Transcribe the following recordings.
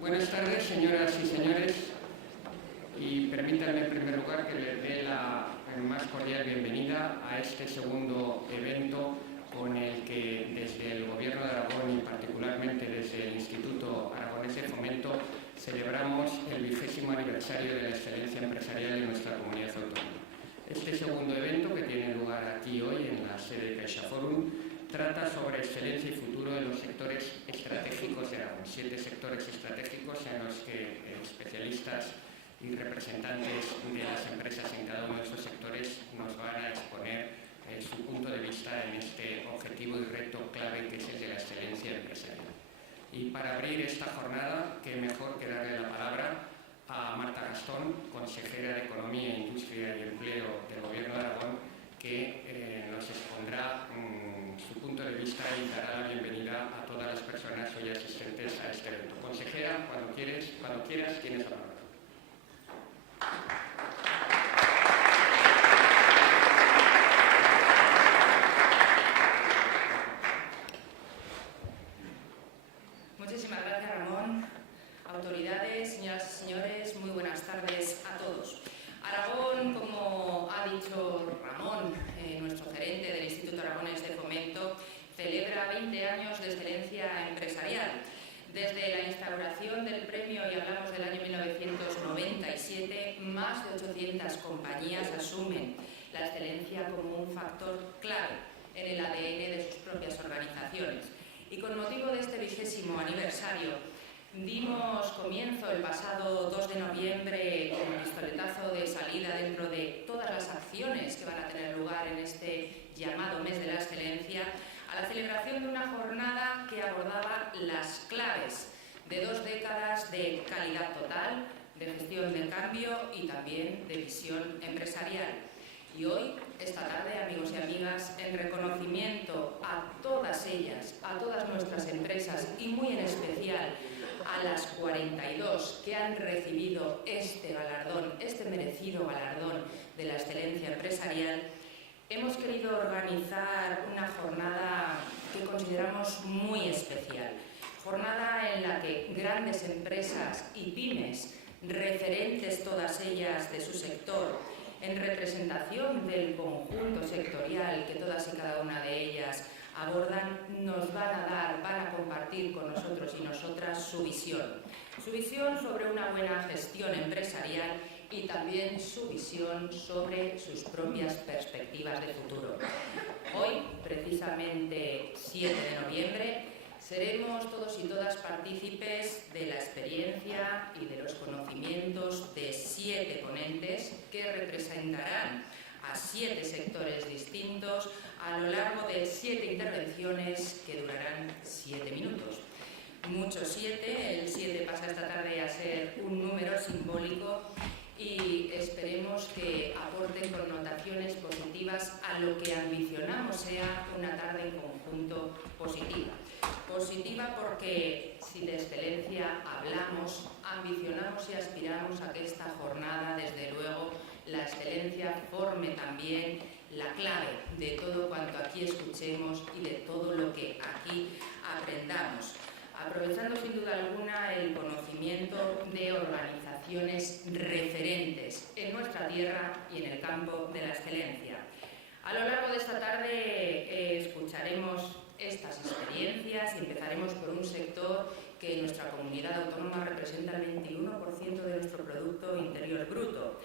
Buenas tardes, señoras y señores, y permítanme en primer lugar que les dé la más cordial bienvenida a este segundo evento con el que desde el Gobierno de Aragón y particularmente desde el Instituto Aragonés de Fomento celebramos el 20º aniversario de la excelencia empresarial en nuestra comunidad autónoma. Este segundo evento, que tiene lugar aquí hoy en la sede de CaixaForum, trata sobre excelencia y futuro de los sectores estratégicos de Aragón. 7 sectores estratégicos en los que especialistas y representantes de las empresas en cada uno de esos sectores nos van a exponer su punto de vista en este objetivo y reto clave que es el de la excelencia empresarial. Y para abrir esta jornada, qué mejor que darle la palabra a Marta Gastón, consejera de Economía, Industria y Empleo del Gobierno de Aragón, que nos expondrá su punto de vista y dará la bienvenida a todas las personas hoy asistentes a este evento. Consejera, cuando quieras, tienes la palabra. Muchísimas gracias, Ramón. Autoridades, señoras y señores, muy buenas tardes a todos. Aragón, como ha dicho Ramón, nuestro gerente del Instituto Aragonés de Fomento, celebra 20 años de excelencia empresarial. Desde la instauración del premio, y hablamos del año 1997, más de 800 compañías asumen la excelencia como un factor clave en el ADN de sus propias organizaciones. Y con motivo de este 20º aniversario, dimos comienzo el pasado 2 de noviembre con el pistoletazo de salida dentro de todas las acciones que van a tener lugar en este llamado mes de la excelencia, a la celebración de una jornada que abordaba las claves de 2 décadas de calidad total, de gestión del cambio y también de visión empresarial. Y hoy, esta tarde, amigos y amigas, en reconocimiento a todas ellas, a todas nuestras empresas y muy en especial a las 42 que han recibido este galardón, este merecido galardón de la excelencia empresarial, hemos querido organizar una jornada que consideramos muy especial. Jornada en la que grandes empresas y pymes, referentes todas ellas de su sector, en representación del conjunto sectorial que todas y cada una de ellas abordan, nos van a compartir con nosotros y nosotras su visión sobre una buena gestión empresarial y también su visión sobre sus propias perspectivas de futuro. Hoy, precisamente 7 de noviembre, seremos todos y todas partícipes de la experiencia y de los conocimientos de 7 ponentes que representarán a 7 sectores distintos a lo largo de 7 intervenciones que durarán 7 minutos. Muchos 7, el 7 pasa esta tarde a ser un número simbólico y esperemos que aporten connotaciones positivas a lo que ambicionamos sea una tarde en conjunto positiva. Positiva porque si de excelencia hablamos, ambicionamos y aspiramos a que esta jornada, desde luego, la excelencia forme también la clave de todo cuanto aquí escuchemos y de todo lo que aquí aprendamos, aprovechando sin duda alguna el conocimiento de organizaciones referentes en nuestra tierra y en el campo de la excelencia. A lo largo de esta tarde escucharemos estas experiencias y empezaremos por un sector que en nuestra comunidad autónoma representa el 21% de nuestro Producto Interior Bruto.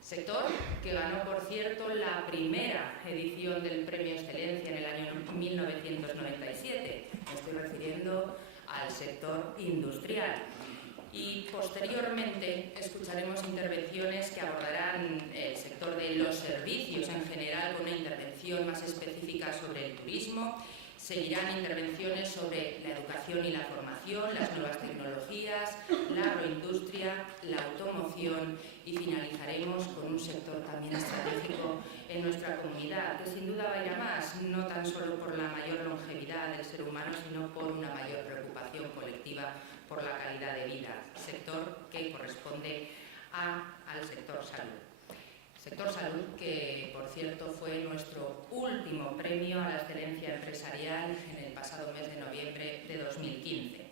Sector que ganó, por cierto, la primera edición del Premio Excelencia en el año 1997. Me estoy refiriendo al sector industrial. Y posteriormente escucharemos intervenciones que abordarán el sector de los servicios en general, con una intervención más específica sobre el turismo. Seguirán intervenciones sobre la educación y la formación, las nuevas tecnologías, la agroindustria, la automoción y finalizaremos con un sector también estratégico en nuestra comunidad, que sin duda va a ir a más, no tan solo por la mayor longevidad del ser humano, sino por una mayor preocupación colectiva por la calidad de vida, sector que corresponde al sector salud. Sector salud que, por cierto, fue nuestro último premio a la excelencia empresarial en el pasado mes de noviembre de 2015.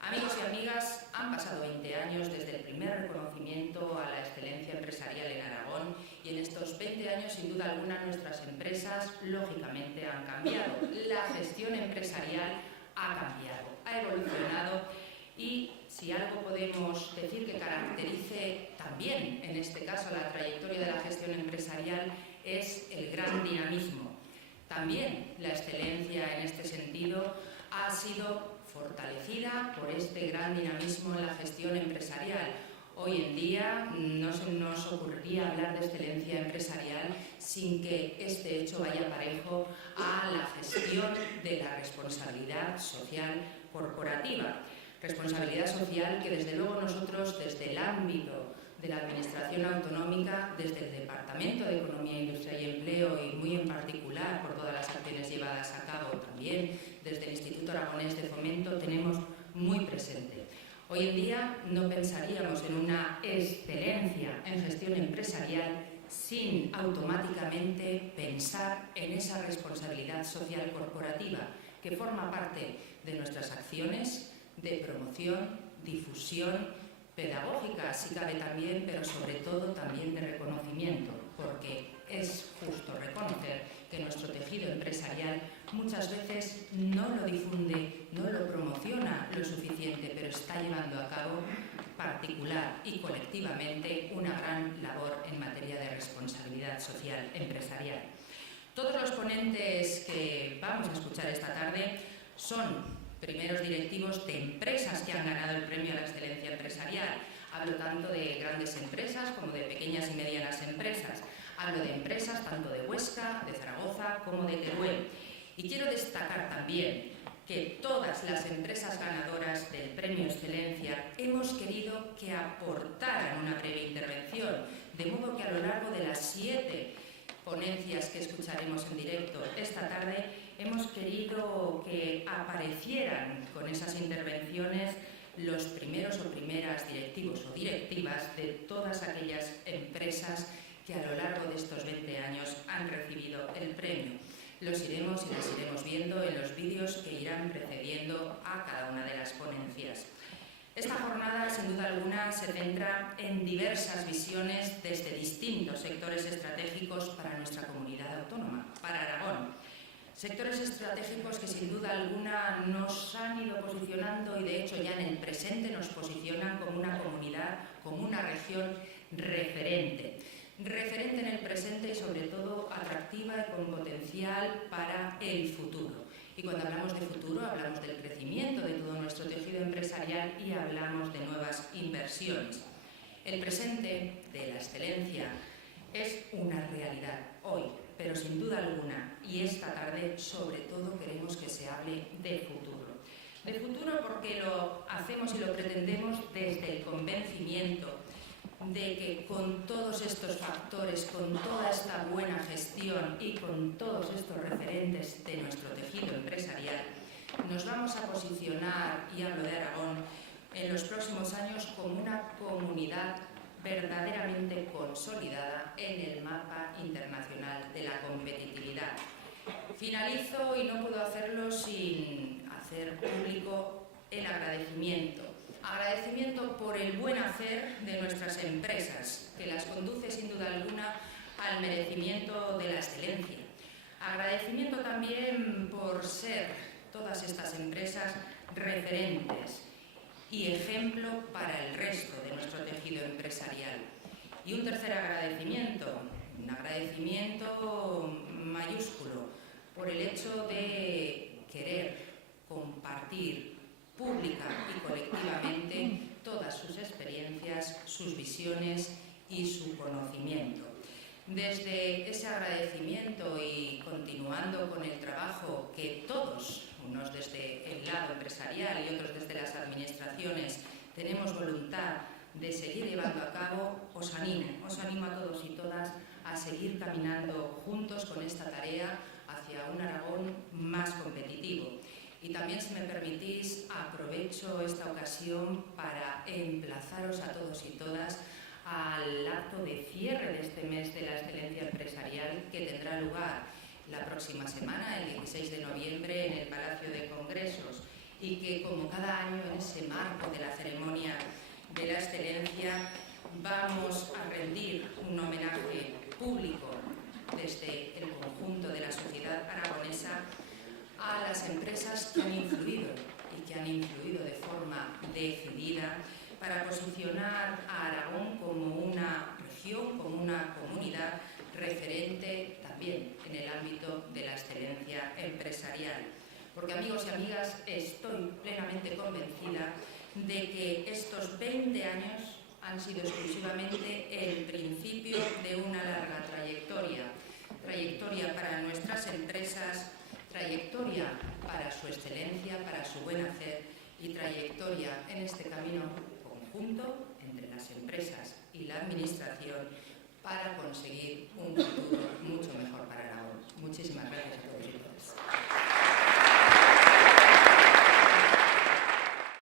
Amigos y amigas, han pasado 20 años desde el primer reconocimiento a la excelencia empresarial en Aragón y en estos 20 años, sin duda alguna, nuestras empresas lógicamente han cambiado. La gestión empresarial ha cambiado, ha evolucionado y si algo podemos decir que caracterice también, en este caso, la trayectoria de la gestión empresarial es el gran dinamismo. También la excelencia en este sentido ha sido fortalecida por este gran dinamismo en la gestión empresarial. Hoy en día no se nos ocurriría hablar de excelencia empresarial sin que este hecho vaya parejo a la gestión de la responsabilidad social corporativa. Responsabilidad social que desde luego nosotros desde el ámbito de la Administración Autonómica, desde el Departamento de Economía, Industria y Empleo y muy en particular por todas las acciones llevadas a cabo también desde el Instituto Aragonés de Fomento tenemos muy presente. Hoy en día no pensaríamos en una excelencia en gestión empresarial sin automáticamente pensar en esa responsabilidad social corporativa que forma parte de nuestras acciones de promoción, difusión, pedagógica, si cabe también, pero sobre todo también de reconocimiento, porque es justo reconocer que nuestro tejido empresarial muchas veces no lo difunde, no lo promociona lo suficiente, pero está llevando a cabo particular y colectivamente una gran labor en materia de responsabilidad social empresarial. Todos los ponentes que vamos a escuchar esta tarde son primeros directivos de empresas que han ganado el premio a la excelencia empresarial. Hablo tanto de grandes empresas como de pequeñas y medianas empresas. Hablo de empresas tanto de Huesca, de Zaragoza como de Teruel. Y quiero destacar también que todas las empresas ganadoras del premio Excelencia hemos querido que aportaran una breve intervención, de modo que a lo largo de las 7 ponencias que escucharemos en directo esta tarde, hemos querido que aparecieran con esas intervenciones los primeros o primeras directivos o directivas de todas aquellas empresas que a lo largo de estos 20 años han recibido el premio. Los iremos y las iremos viendo en los vídeos que irán precediendo a cada una de las ponencias. Esta jornada, sin duda alguna, se centra en diversas visiones desde distintos sectores estratégicos para nuestra comunidad autónoma, para Aragón. Sectores estratégicos que sin duda alguna nos han ido posicionando y de hecho ya en el presente nos posicionan como una comunidad, como una región referente. Referente en el presente y sobre todo atractiva y con potencial para el futuro. Y cuando hablamos de futuro hablamos del crecimiento de todo nuestro tejido empresarial y hablamos de nuevas inversiones. El presente de la excelencia es una realidad hoy, pero sin duda alguna, y esta tarde sobre todo queremos que se hable de futuro. De futuro porque lo hacemos y lo pretendemos desde el convencimiento de que con todos estos factores, con toda esta buena gestión y con todos estos referentes de nuestro tejido empresarial, nos vamos a posicionar, y hablo de Aragón, en los próximos años como una comunidad verdaderamente consolidada en el mapa internacional de la competitividad. Finalizo y no puedo hacerlo sin hacer público el agradecimiento. Agradecimiento por el buen hacer de nuestras empresas, que las conduce sin duda alguna al merecimiento de la excelencia. Agradecimiento también por ser todas estas empresas referentes y ejemplo para el resto de nuestro tejido empresarial. Y un tercer agradecimiento, un agradecimiento mayúsculo, por el hecho de querer compartir pública y colectivamente todas sus experiencias, sus visiones y su conocimiento. Desde ese agradecimiento y continuando con el trabajo que todos, unos desde el lado empresarial y otros desde las administraciones, tenemos voluntad de seguir llevando a cabo, os animo a todos y todas a seguir caminando juntos con esta tarea hacia un Aragón más competitivo. Y también, si me permitís, aprovecho esta ocasión para emplazaros a todos y todas al acto de cierre de este mes de la excelencia empresarial que tendrá lugar la próxima semana, el 16 de noviembre, en el Palacio de Congresos, y que, como cada año en ese marco de la ceremonia de la excelencia, vamos a rendir un homenaje público desde el conjunto de la sociedad aragonesa a las empresas que han influido y que han influido de forma decidida para posicionar a Aragón como una región, como una comunidad referente también en el ámbito de la excelencia empresarial. Porque, amigos y amigas, estoy plenamente convencida de que estos 20 años han sido exclusivamente el principio de una larga trayectoria para nuestras empresas, trayectoria para su excelencia, para su buen hacer y trayectoria en este camino conjunto entre las empresas y la Administración para conseguir un futuro mucho mejor para Aragón. Muchísimas gracias a todos y todas.